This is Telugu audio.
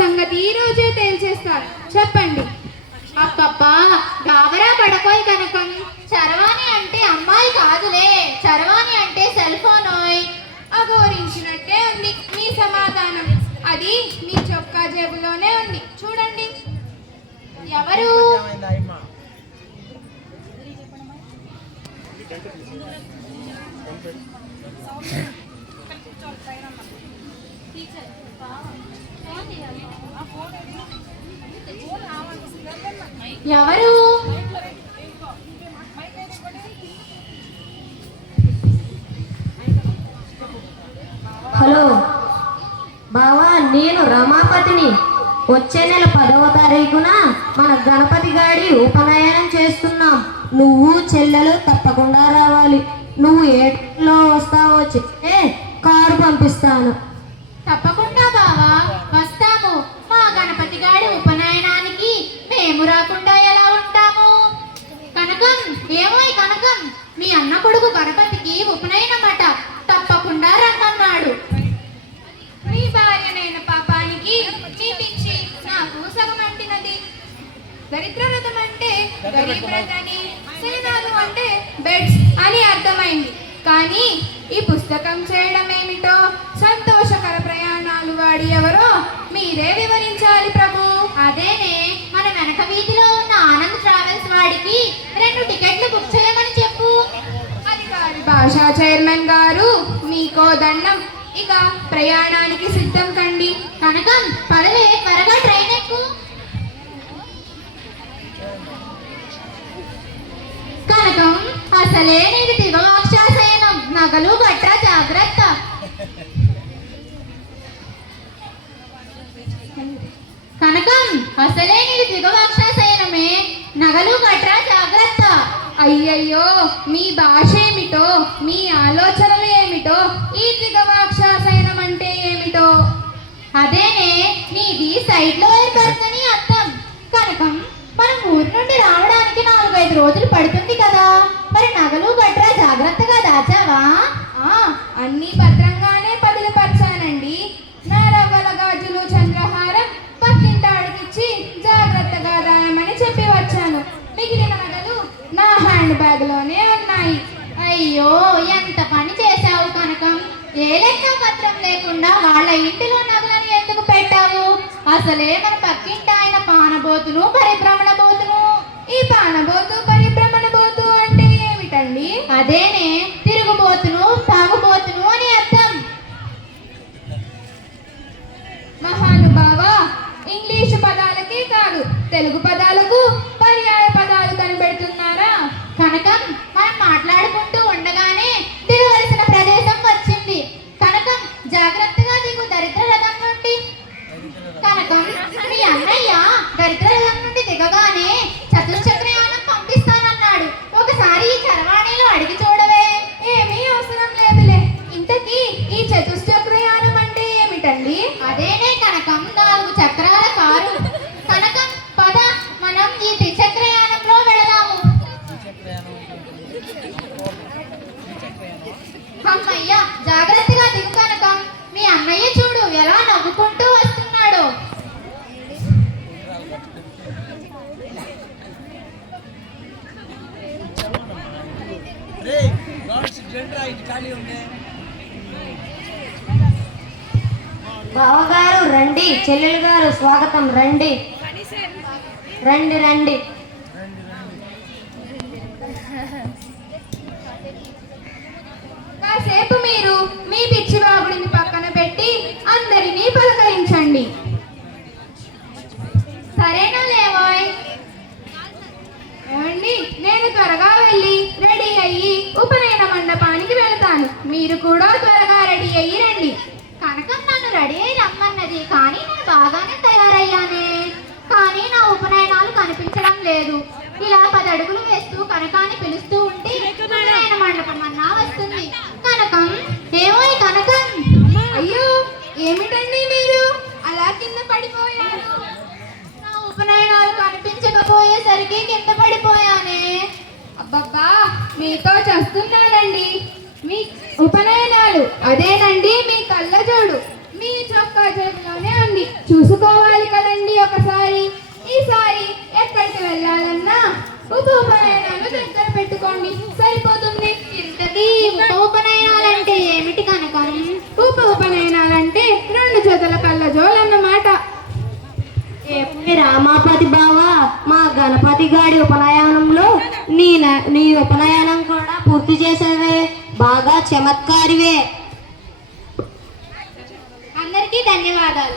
సంగతి ఈ రోజే తేల్చేస్తారు. చెప్పండి. అబ్బబ్బా, గాబరా పడకోయ్ కనకం. చరవాణి అంటే అమ్మాయి కాదులే, చరవాణి అంటే సెల్ ఫోనోయ్. అఘోరించినట్టే ఉంది మీ సమాధానం. అది మీ చొక్కా జేబులోనే ఉంది, చూడండి. ఎవరు? ఎవరు? హలో బావా, నేను రమాపతిని. వచ్చే నెల 10వ తారీఖున మన గణపతి గాడి ఉపనయనం చేస్తున్నాం. నువ్వు చెల్లెలు తప్పకుండా రావాలి. నువ్వు ఏట్లో వస్తావో చెప్తే కారు పంపిస్తాను. తప్పకుండా బావా, వస్తాము. మా గణపతి గాడి ఉపనయనానికి మేము రాకుండా ఎలా ఉంటాము? కనకం, ఏమోయ్ కనకం, మీ అన్న కొడుకు గణపతికి ఉపనయనమట, తప్పకుండా రమ్మన్నాడు. మీ భార్యనైన పాపానికి మీ పిచ్చి నాకు సగమంటినది. దరిద్ర రథం అంటే గరీబ్ రథ్ అని, శయనాలు అంటే బెడ్స్ అని అర్థమైంది. కానీ ఈ పుస్తకం చేయడం ఏమిటో, సంతోషకర ప్రయాణాలు వాడి ఎవరో మీరే వివరించాలి ప్రభు. అదేనే, మన వెనక వీధిలో ఉన్న ఆనంద్ ట్రావెల్స్ వాడికి 2 టికెట్లు బుక్ చేయమని చెప్పు. అధికారి భాషా చైర్మన్ గారు, మీకో దండం. ఇక ప్రయాణానికి సిద్ధం కండి. కనకం, పదవే, త్వరగా ట్రైన్ ఎక్కు. కనకం, అసలే నీది దిగవాక్షాశయనం, నగలు గట్రా జాగ్రత్త. కనకం, అసలే నీది దిగవాక్షాశయనమే, నగలు గట్రా జాగ్రత్త. అయ్యయ్యో, మీ భాష ఏమిటో, మీ ఆలోచనలు ఏమిటో, ఈ దిగవాక్షాశయనం అంటే ఏమిటో. అదేనే, నీది సైడ్ లో ఏర్పడుతుందని అర్థం. కనకం, మనం ఊరి నుండి రావడానికి 4-5 రోజులు పడుతుంది కదా, మరి నగలు గట్రా జాగ్రత్తగా దాచావా? అన్ని భద్రంగానే పదిలిపరిచానండి. నా రవ్వల గాజులు, చంద్రహారం పక్కింటాడికిచ్చి జాగ్రత్తగా దాయమని చెప్పి వచ్చాను. మిగిలిన నగలు నా హ్యాండ్ బ్యాగ్ లోనే ఉన్నాయి. అయ్యో, ఎంత పని చేశావు కనకం. ఏ లెక్క పత్రం లేకుండా వాళ్ళ ఇంటిలో నగలను ఎందుకు పెట్టావు? అసలే మన పక్కింటి ఆయన పానబోతును, పరిభ్రమణ బోతును. ఈ పానబోతు, పరిభ్రమణ బోతు అంటే ఏమిటండి? అదేనే, తిరుగుబోతును, తాగుబోతును అని అర్థం. మహానుభావ, ఇంగ్లీషు పదాలకే కాదు, తెలుగు పదాలకు పర్యాయ పదాలు కనిపెడుతున్నారా? కనకం, మనం మాట్లాడుకుంటూ ఉండగానే దిగవలసిన ప్రదేశం వచ్చింది. కనకం, జాగ్రత్తగా దిగు దరిద్ర రథం నుండి. కనకం, మీ అన్నయ్య దరిద్ర రథం నుండి దిగగానే చతుశ్చక్రయానం పంపిస్తానన్నాడు. ఒకసారి ఈ చరవాణిలో అడిగి చూడవే. ఏమీ అవసరం లేదులే. ఇంతకీ ఈ చతుశ్చక్రయానం అంటే ఏమిటండి? అదేనే కనకం, 4 చక్రాల కారు. కనకం, పద, మనం ఈ త్రిచక్రయానంలో వెళదాము. అమ్మయ్య, జాగ్రత్తగా దిగు కనకం. మీ అన్నయ్య చూడు ఎలా నవ్వుకుంటూ వస్తున్నాడు. బావగారు రండి, చెల్లెలు గారు స్వాగతం. రండి రండి రండి. కాసేపు మీరు మీ పిచ్చి బాబుడిని పక్కన పెట్టి అందరినీ పలకరించండి. సరేనా లేవోయ్? ఏమండి, నేను త్వరగా వెళ్ళి రెడీ అయ్యి ఉపనయన మండపానికి వెళ్తాను. మీరు కూడా త్వరగా రెడీ అయ్యి రండి. కనకం నన్ను రెడీ అయి రమ్మన్నది, కానీ నేను బాగానే తయారయ్యానే. కానీ నా ఉపనయనాలు కనిపించడం లేదు. ఇలా 10 అడుగులు వేస్తూ కనకాన్ని పిలుస్తూ ఉంటే ఉపనయన మండపం అన్నా వస్తుంది. కనకం, ఏమోయ్ కనకం. అయ్యో, ఏమిటండి మీరు అలా కింద పడిపోయారు? నా ఉపనయనాలు కనిపించకపోయేసరికి కింద పడిపోయానే. అబ్బబ్బా, మీతో చేస్తున్నానండి. మీ ఉపనయనాలు అదేనండి, మీ కళ్ళజోడు మీ చొక్కా జేబులోనే ఉంది, చూసుకోవాలి. ఉప ఉపనయనాలు దగ్గర పెట్టుకోండి, సరిపోతుంది. ఇంతకీ ఉపనయనాలంటే ఏమిటి కనకం? ఉప ఉపనయనాలంటే 2 జతల కళ్ళజోళ్ళు అన్నమాట. ఏమి రామాపతి బావ, మా గణపతి గాడి ఉపనయనంలో నీ ఉపనయనం కూడా పూర్తి చేసేవే, బాగా చమత్కారివే. అందరికీ ధన్యవాదాలు.